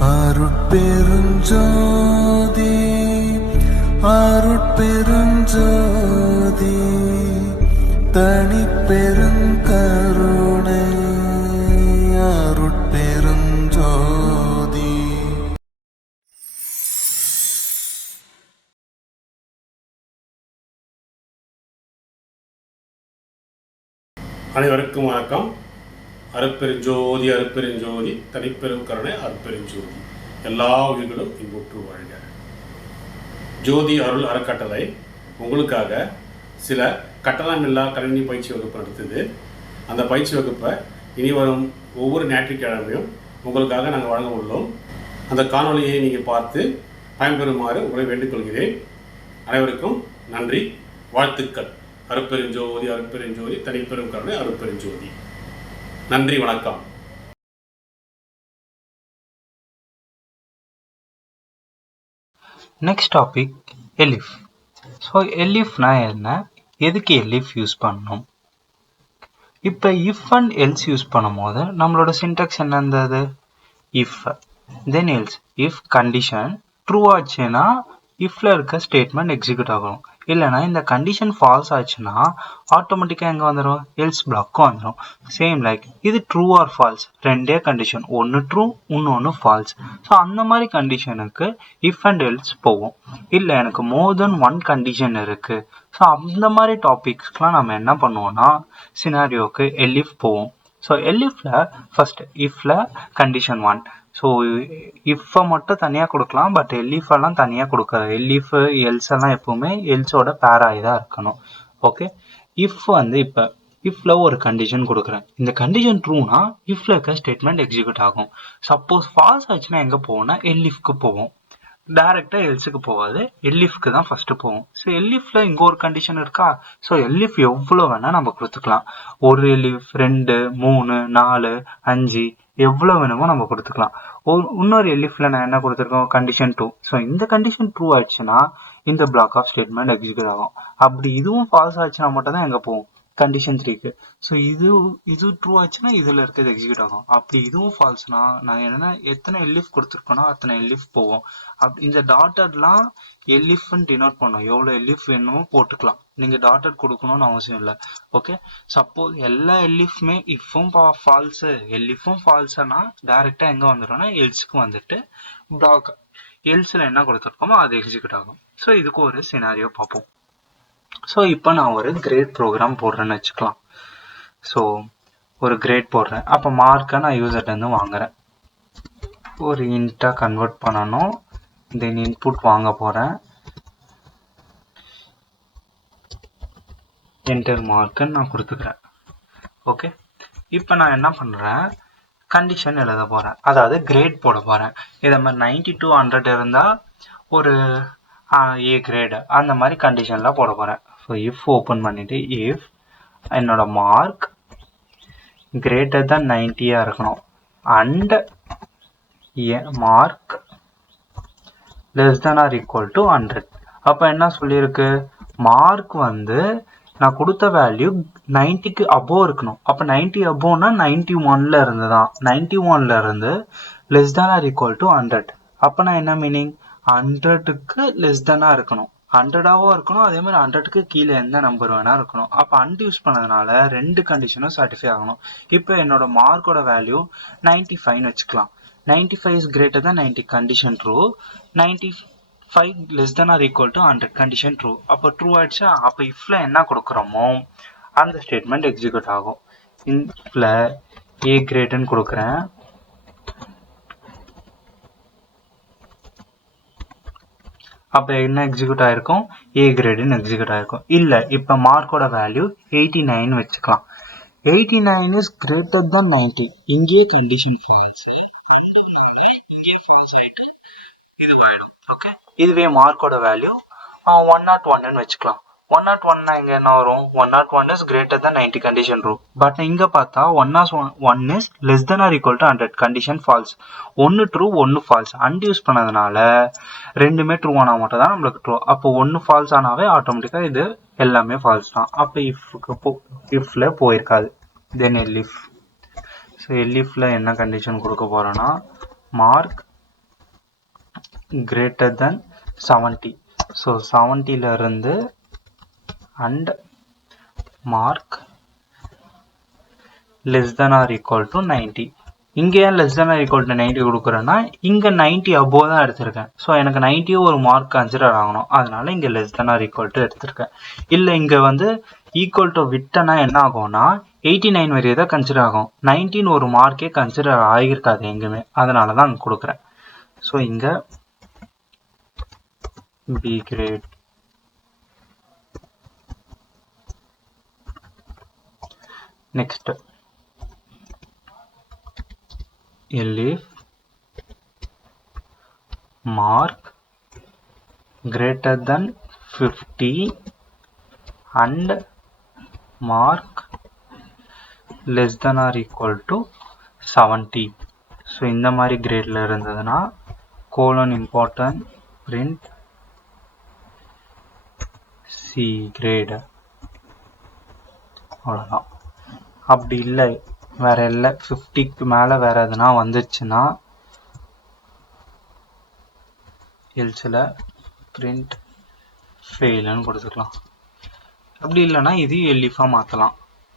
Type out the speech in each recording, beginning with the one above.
அருட்பெருஞ்சோதி அருட்பெருஞ்சோதி தனிப்பெருங்கருணை அருட்பெருஞ்சோதி. அனைவருக்கும் வணக்கம். அருப்பெருஞ்சோதி அருப்பெருஞ்சோதி தனிப்பெரும் கருணை அருப்பெருஞ்சோதி. எல்லா உயிர்களும் இன்புற்று வாழ்க. ஜோதி அருள் அறக்கட்டளை. உங்களுக்காக சில கட்டணமில்லா கணினி பயிற்சி வகுப்பு நடத்துது. அந்த பயிற்சி வகுப்பை இனி வரும் ஒவ்வொரு ஞாயிற்றுக்கிழமையும் உங்களுக்காக நாங்கள் வழங்க உள்ளோம். அந்த காணொளியை நீங்கள் பார்த்து பயன்பெறுமாறு உங்களை வேண்டிக்கொள்கிறேன் அனைவருக்கும் நன்றி வாழ்த்துக்கள். அருப்பெருஞ்சோதி அருப்பெருஞ்சோதி தனிப்பெரும் கருணை அருப்பெருஞ்சோதி. நன்றி வணக்கம். நெக்ஸ்ட் டாபிக் எலிஃப் ஸோ எலிஃப்னா என்ன? எதுக்கு எலிஃப் யூஸ் பண்ணணும்? இப்போ இஃப் அண்ட் எல்ஸ் யூஸ் பண்ணும்போது நம்மளோட சின்டாக்ஸ் என்ன இருந்தது? If then else if condition true ஆச்சுன்னா இஃப்ல இருக்க ஸ்டேட்மெண்ட் எக்ஸிக்யூட் ஆகும் இல்லைனா இந்த கண்டிஷன் ஃபால்ஸ் ஆச்சுன்னா ஆட்டோமேட்டிக்காக எங்கே வந்துடும் எல்ஸ் பிளாக்கும் வந்துடும் சேம் லைக் இது ட்ரூ ஆர் ஃபால்ஸ் ரெண்டே கண்டிஷன் ஒன்று ட்ரூ இன்னொன்று ஃபால்ஸ் ஸோ அந்த மாதிரி கண்டிஷனுக்கு இஃப் அண்ட் எல்ஸ் போகும். இல்லை எனக்கு மோர் தென் ஒன் கண்டிஷன் இருக்குது ஸோ அந்த மாதிரி டாபிக்ஸ்க்கெலாம் நம்ம என்ன பண்ணுவோம்னா சினாரியோக்கு எல்இஃப் போவோம். ஸோ எல்இஃப்ல ஃபர்ஸ்ட் இஃப்ல கண்டிஷன் ஒன் ஸோ இஃப்பை மட்டும் தனியாக கொடுக்கலாம் பட் எல்இஃபெல்லாம் தனியாக கொடுக்காது. எல்இஃப் எல்ஸ் எல்லாம் எப்பவுமே எல்ஸோட பேராகி தான் இருக்கணும். ஓகே இஃப் வந்து இப்போ இஃப்ல ஒரு கண்டிஷன் கொடுக்குறேன். இந்த கண்டிஷன் ட்ரூனா இஃப்ல இருக்க ஸ்டேட்மெண்ட் எக்ஸிக்யூட் ஆகும். சப்போஸ் ஃபால்ஸ் ஆச்சுன்னா எங்கே போவோம்னா எல்இஃப்க்கு போவோம். டைரக்டா எல்ஸுக்கு போகாது. எல்லிஃப்க்கு தான் ஃபஸ்ட்டு போகும். ஸோ எல்லிஃபில் இங்க ஒரு கண்டிஷன் இருக்கா? ஸோ எல்லிஃப் எவ்வளோ வேணா நம்ம கொடுத்துக்கலாம். ஒரு எல்லிஃப் ரெண்டு மூணு நாலு அஞ்சு எவ்வளோ வேணுமோ நம்ம கொடுத்துக்கலாம். ஒரு இன்னொரு எல்லிஃபில் நான் என்ன கொடுத்துருக்கோம்? கண்டிஷன் டூ ஸோ இந்த கண்டிஷன் ட்ரூ ஆயிடுச்சுன்னா இந்த பிளாக் ஆஃப் ஸ்டேட்மெண்ட் எக்ஸிக்யூட் ஆகும். அப்படி இதுவும் ஃபால்ஸ் ஆச்சுன்னா மட்டும் தான் எங்கே போகும். கண்டிஷன் த்ரீக்கு ஸோ இது இது ட்ரூ ஆச்சுன்னா இதில் இருக்கிறது எக்ஸிக்யூட் ஆகும். அப்படி இதுவும் ஃபால்ஸ்னா நான் என்னென்னா எத்தனை எல்லிஃப் கொடுத்துருக்கோனோ அத்தனை எல்லிஃப் போவோம் அப்படி இந்த டாட்டர்லாம் எல்லிஃப்னு டினோட் பண்ணும். எவ்வளோ எல்லிஃப் வேணுமோ போட்டுக்கலாம். நீங்கள் டாட்டர் கொடுக்கணும்னு அவசியம் இல்லை. ஓகே சப்போஸ் எல்லா எல்லிஃப்மே இஃப்பும் ஃபால்ஸு எல்லிஃபும் ஃபால்ஸுனா டேரெக்டாக எங்கே வந்துடும்னா எல்ஸுக்கு வந்துட்டு பிளாக் எல்ஸில் என்ன கொடுத்துருக்கோமோ அது எக்ஸிக்யூட் ஆகும். ஸோ இதுக்கு ஒரு சினாரியோ பார்ப்போம். ஸோ இப்போ நான் ஒரு கிரேட் ப்ரோக்ராம் போடுறேன்னு வச்சுக்கலாம். ஸோ ஒரு கிரேட் போடுறேன். அப்போ மார்க்கை நான் யூசர்லேருந்து வாங்குறேன். ஒரு இன்ட்டாக கன்வெர்ட் பண்ணணும். தென் இன்புட் வாங்க போகிறேன் என்டர் மார்க்குன்னு நான் கொடுத்துக்கிறேன். ஓகே இப்போ நான் என்ன பண்ணுறேன் கண்டிஷன் எழுத போகிறேன் அதாவது கிரேட் போட போகிறேன் இதை மாதிரி நைன்டி டூ ஹண்ட்ரட் இருந்தால் ஒரு ஏ கிரேடு அந்த மாதிரி கண்டிஷன்லாம் போட போகிறேன் ஸோ இஃப் ஓப்பன் பண்ணிவிட்டு இஃப் என்னோட மார்க் கிரேட்டர் தான் நைன்ட்டியாக இருக்கணும். And mark less than or equal to hundred அப்போ என்ன சொல்லியிருக்கு? மார்க் வந்து நான் கொடுத்த வேல்யூ நைன்ட்டிக்கு அபோவ் இருக்கணும். அப்போ நைன்ட்டி அபோவ்னா நைன்ட்டி ஒன்ல இருந்து தான் நைன்ட்டி ஒன்ல இருந்து less than or equal to hundred அப்போ நான் என்ன மீனிங் ஹண்ட்ரடுக்கு லெஸ் தானா இருக்கணும். ஹண்ட்ரடாகவும் இருக்கணும். அதே மாதிரி ஹண்ட்ரடுக்கு கீழே எந்த நம்பர் வேணா இருக்கணும். அப்போ அண்ட் யூஸ் பண்ணதுனால ரெண்டு கண்டிஷனும் சாட்டிஃபை ஆகணும். இப்போ என்னோட மார்க்கோட வேல்யூ நைன்டி ஃபைவ்னு வச்சுக்கலாம். Ninety five is greater than ninety condition true ninety five less than or equal to hundred condition true அப்போ ட்ரூ ஆயிடுச்சு? அப்போ இஃப்ல என்ன கொடுக்குறோமோ அந்த ஸ்டேட்மெண்ட் எக்ஸிக்யூட் ஆகும். இஃப்ல ஏ கிரேட்னு கொடுக்குறேன். அப்போ என்ன எக்ஸிக்யூட் ஆகிருக்கும் ஏ கிரேடுன்னு எக்ஸிக்யூட் ஆயிருக்கும். இல்லை இப்போ மார்க்கோட வேல்யூ எயிட்டி நைன் வச்சுக்கலாம். Eighty nine is greater than ninety இங்கேயே கண்டிஷன் ஃபால்ஸ் இங்கே ஃபால்ஸ் இதுவாயிடும் ஓகே இதுவே மார்க்கோட வேல்யூ ஒன் நாட் ஒன்னு வச்சுக்கலாம். ஒன் நாட் ஒன்னா இங்க என்ன வரும்? One not one is greater than ninety condition true but இங்க பார்த்தா one as one is less than or equal to hundred condition false ஒன்னு ட்ரூ ஒன்னு ஃபால்ஸ் அண்ட் யூஸ் பண்ணதுனால ரெண்டுமே ட்ரூ ஆனா மட்டும் தான் நம்மளுக்கு ட்ரூ அப்போ ஒன்னு ஃபால்ஸ் ஆனாவே ஆட்டோமேட்டிக்கா இது எல்லாமே ஃபால்ஸ் தான். அப்போ இஃப்க்கு போ இஃப்ல போயிருக்காது. தென் எல்லிஃப் ஸோ எல்லிஃப்ல என்ன கண்டிஷன் கொடுக்க போறோம்னா mark greater than seventy so செவன்ட்டில இருந்து and mark less than or equal to 90 இங்கே ஏன் less than or equal to ninety கொடுக்குறேன்னா இங்க நைன்டி அபோவ் தான் எடுத்திருக்கேன். ஸோ எனக்கு நைன்ட்டியும் ஒரு மார்க் கன்சிடர் ஆகணும். அதனால இங்க less than or equal to எடுத்திருக்கேன். இல்ல இங்க வந்து ஈக்குவல் டு விட்டனா என்ன ஆகும்னா எயிட்டி நைன் வரையே தான் கன்சிடர் ஆகும். நைன்டீன் ஒரு மார்க்கே கன்சிடர் ஆகியிருக்காது எங்குமே. அதனால தான் அங்க கொடுக்குறேன். ஸோ இங்கே B grade next if mark greater than 50 and mark less than or equal to 70 so இந்த மாதிரி கிரேட்ல இருந்ததுன்னா colon important print C grade அவ்வளோதான் அப்படி இல்லை. வேற இல்லை. ஃபிஃப்டிக்கு மேலே வேற எதுனா வந்துச்சுன்னா எல்ஸில் பிரிண்ட் ஃபெயிலுன்னு கொடுத்துக்கலாம். அப்படி இல்லைன்னா இது எல்லிஃபாக மாற்றலாம்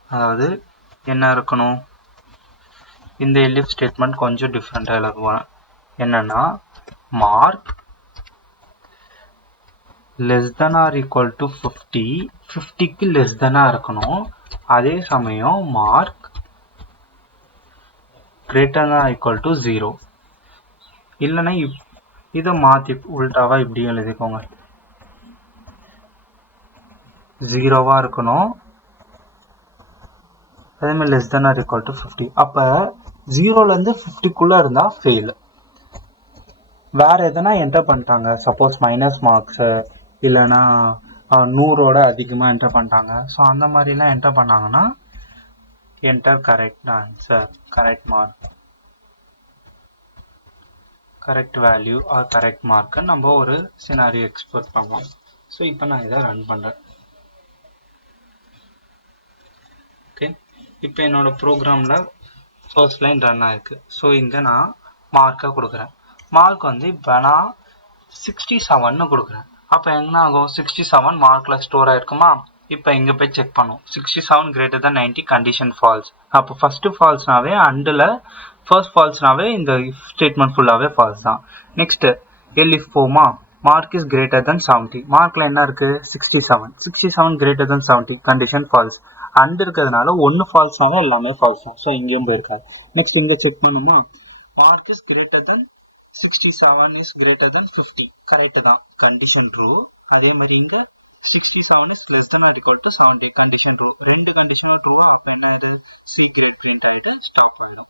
அதாவது என்ன இருக்கணும்? இந்த எல்லிஃப் ஸ்டேட்மெண்ட் கொஞ்சம் டிஃப்ரெண்ட்டாக எழுதுவேன் என்னன்னா mark less than or equal to fifty ஃபிஃப்டிக்கு லெஸ் தானாக இருக்கணும். அதே சமயம் mark greater than equal to zero இல்லைன்னா இப் இதை மாற்றி உல்டாவா இப்படி எழுதிக்கோங்க. ஜீரோவா இருக்கணும். அதே மாதிரி less than or equal to fifty அப்போ ஜீரோலேருந்து ஃபிஃப்டிக்குள்ளே இருந்தால் ஃபெயில் வேற எதனா என்டர் பண்ணிட்டாங்க. சப்போஸ் மைனஸ் மார்க்ஸு இல்லைன்னா நூறோட அதிகமாக என்டர் பண்ணிட்டாங்க. ஸோ அந்த மாதிரிலாம் என்டர் பண்ணாங்கன்னா enter correct answer correct mark correct value or correct mark நம்ம ஒரு சினாரியோ எக்ஸ்போர்ட் பண்ணலாம். ஸோ இப்போ நான் இதை ரன் பண்ணுறேன் ஓகே இப்போ என்னோட ப்ரோக்ராமில் ஃபர்ஸ்ட் லைன் ரன் ஆயிருக்கு. ஸோ இங்கே நான் மார்க்காக கொடுக்குறேன். மார்க் வந்து இப்போ நான் சிக்ஸ்டி செவன்னு கொடுக்குறேன். அப்போ என்ன ஆகும் சிக்ஸ்டி செவன் மார்க்கில் ஸ்டோர் ஆயிருக்குமா? இப்போ இங்கே போய் செக் பண்ணும். Sixty seven greater than ninety condition false அப்போ ஃபர்ஸ்ட் ஃபால்ஸ்னாவே அண்டில் ஃபர்ஸ்ட் ஃபால்ஸ்னாவே இந்த ஸ்டேட்மெண்ட் ஃபுல்லாகவே ஃபால்ஸ் தான். நெக்ஸ்ட் எல் இஃப் போமா mark is greater than seventy மார்க்கில் என்ன இருக்கு? Sixty seven sixty seven greater than seventy condition false and இருக்கிறதுனால ஒன்று ஃபால்ஸ்னாவே எல்லாமே ஃபால்ஸ் தான். ஸோ இங்கேயும் போயிருக்காது. நெக்ஸ்ட் இங்கே செக் பண்ணுமா? Mark is greater than sixty seven is greater than fifty correct தான். கண்டிஷன் ட்ரூ அதே மாதிரி இங்க sixty seven is less than or equal to seventy condition true ரெண்டு கண்டிஷனும் ட்ரூவா அப்போ என்ன இது சி கிரேட் பிரிண்ட் ஆயிட்டு ஸ்டாப் ஆகிடும்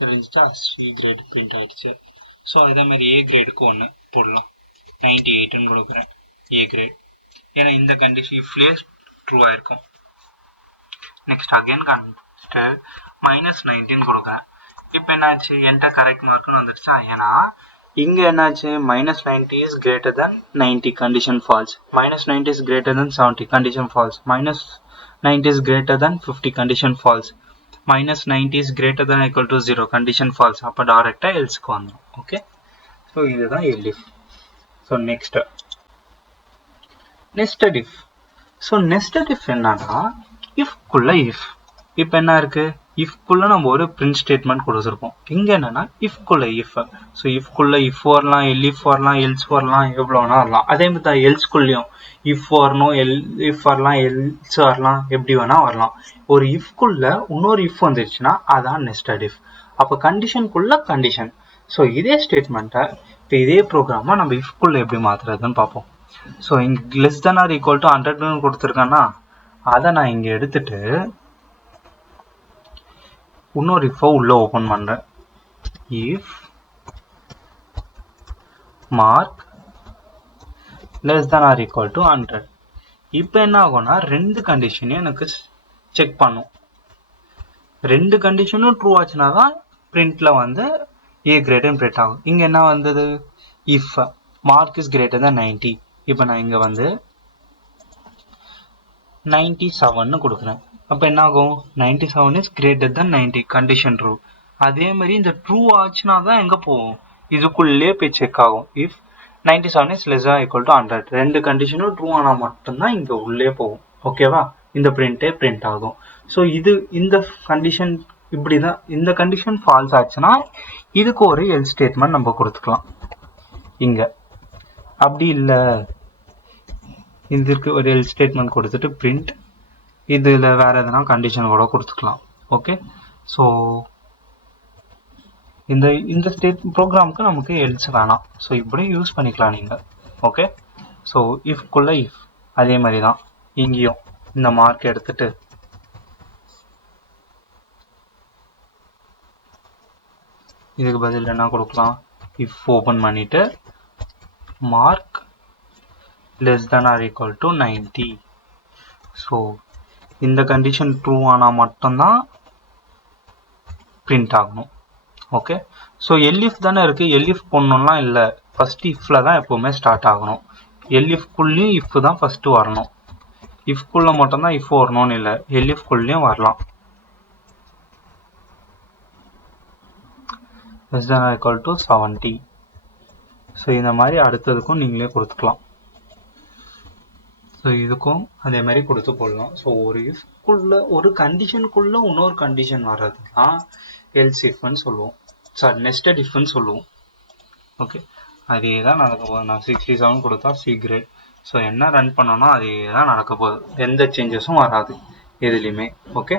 தெரிஞ்சுட்டா சி கிரேட் பிரிண்ட் ஆகிடுச்சு ஸோ அதே மாதிரி ஏ கிரேடுக்கு ஒன்று போடலாம். நைன்டி எயிட்னு கொடுக்குறேன். ஏ கிரேட் ஏன்னா இந்த கண்டிஷன் இஃப்லேயே ட்ரூ ஆயிருக்கும் நெக்ஸ்ட் அகைன் கன்ஸ்ட் மைனஸ் நைன்டீன் கொடுக்குறேன். இப்போ என்னாச்சு? என்கிட்ட கரெக்ட் மார்க்னு வந்துருச்சா? ஏன்னா இங்க என்னாச்சு? Minus ninety is greater than ninety condition false minus ninety is greater than seventy condition false minus ninety is greater than fifty condition false minus ninety is greater than equal to zero condition false அப்போ டைரெக்டாக எல்ஸ்க்கு வந்துடும் okay so இதுதான் elif so next nested if so nested if என்னன்னா இஃப்குள்ள if இப்போ என்ன இருக்கு? இஃப்குள்ள நம்ம ஒரு பிரிண்ட் ஸ்டேட்மெண்ட் கொடுத்துருப்போம். இங்க என்னன்னா இஃப்குள்ள இஃப் ஸோ இஃப்குள்ள இஃப் வரலாம் எல் இஃப் வரலாம் எல்ஸ் வரலாம் எவ்வளோனா வரலாம். அதே மாதிரி தான் எல்ஸ்குள்ளேயும் இஃப் வரணும் எல் இஃப் வரலாம் எல்ஸ் வரலாம் எப்படி வேணா வரலாம். ஒரு இஃப்குள்ள இன்னொரு இஃப் வந்துருச்சுன்னா அதான் நெஸ்டட் இஃப் அப்போ கண்டிஷனுக்குள்ள கண்டிஷன் ஸோ இதே ஸ்டேட்மெண்ட்டை இப்போ இதே ப்ரோக்ராமை நம்ம இஃப்குள்ள எப்படி மாத்துறதுன்னு பார்ப்போம். ஸோ இங்கே less than or equal to ஹண்ட்ரட்னு கொடுத்துருக்கேன்னா அதை நான் இங்கே எடுத்துட்டு இன்னொரு இஃபோ உள்ள ஓப்பன் பண்றேன். If mark less than or equal to hundred இப்போ என்ன ஆகும்னா ரெண்டு கண்டிஷனையும் எனக்கு செக் பண்ணும். ரெண்டு கண்டிஷனும் ட்ரூ ஆச்சுன்னா தான் பிரிண்ட்ல வந்து ஏ கிரேட்னு பிரிண்ட் ஆகும். இங்க என்ன வந்தது? If mark is greater than ninety இப்போ நான் இங்க வந்து நைன்டி செவன்னு கொடுக்குறேன். அப்போ என்ன ஆகும் ninety seven is greater than ninety condition true அதே மாதிரி இந்த ட்ரூ ஆச்சுன்னா தான் எங்கே போகும்? இதுக்குள்ளே போய் செக் ஆகும். If ninety seven is less equal to hundred ரெண்டு கண்டிஷனும் ட்ரூ ஆனால் மட்டும்தான் இங்கே உள்ளே போகும். ஓகேவா இந்த பிரிண்டே பிரிண்ட் ஆகும். ஸோ இது இந்த கண்டிஷன் இப்படி தான் இந்த கண்டிஷன் ஃபால்ஸ் ஆச்சுன்னா இதுக்கு ஒரு எல் ஸ்டேட்மெண்ட் நம்ம கொடுத்துக்கலாம். இங்கே. அப்படி இல்லை. இதுக்கு ஒரு எல் ஸ்டேட்மெண்ட் கொடுத்துட்டு பிரிண்ட் இதில் வேறு எதனா கண்டிஷன் கூட கொடுத்துக்கலாம். ஓகே ஸோ இந்த இந்த ஸ்டேட் ப்ரோக்ராமுக்கு நமக்கு எல்ஸ் வேணாம். ஸோ இப்படி யூஸ் பண்ணிக்கலாம் நீங்கள் ஓகே ஸோ இஃப்குள்ள இஃப் அதே மாதிரி தான் இங்கேயும் இந்த மார்க் எடுத்துட்டு. இதுக்கு பதில் என்ன கொடுக்கலாம்? இஃப் ஓப்பன் பண்ணிட்டு mark less than or equal to ninety so இந்த கண்டிஷன் ட்ரூ ஆனால் மட்டும்தான் பிரிண்ட் ஆகணும். ஓகே ஸோ எல்இஃப் தானே இருக்குது எல்இஃப் போடணும்லாம் இல்லை. ஃபர்ஸ்ட் இஃப்ல தான் எப்போவுமே ஸ்டார்ட் ஆகணும். எல்இஃப்குள்ளேயும் இஃப் தான் ஃபர்ஸ்ட் வரணும். இஃப்குள்ள மட்டும்தான் இஃப் வரணும்னு இல்லை. எல்இஃப்குள்ளேயும் வரலாம். Less than or equal to seventy so இந்த மாதிரி அடுத்ததுக்கும் நீங்களே கொடுத்துக்கலாம். ஸோ இதுக்கும் அதே மாதிரி கொடுத்து போடலாம் ஸோ ஒரு இஃப்குள்ள ஒரு கண்டிஷனுக்குள்ள இன்னொரு கண்டிஷன் வர்றது தான் எல்ஸ் இஃப்னு சொல்லுவோம். சாரி நெஸ்டட் இஃப்னு சொல்லுவோம். ஓகே அதே தான் நடக்க போகுது. நான் சிக்ஸ்டி செவன் கொடுத்தா சி கிரேட் ஸோ என்ன ரன் பண்ணோன்னா அதே தான் நடக்க போகுது. எந்த சேஞ்சஸும் வராது. எதுலேயுமே. ஓகே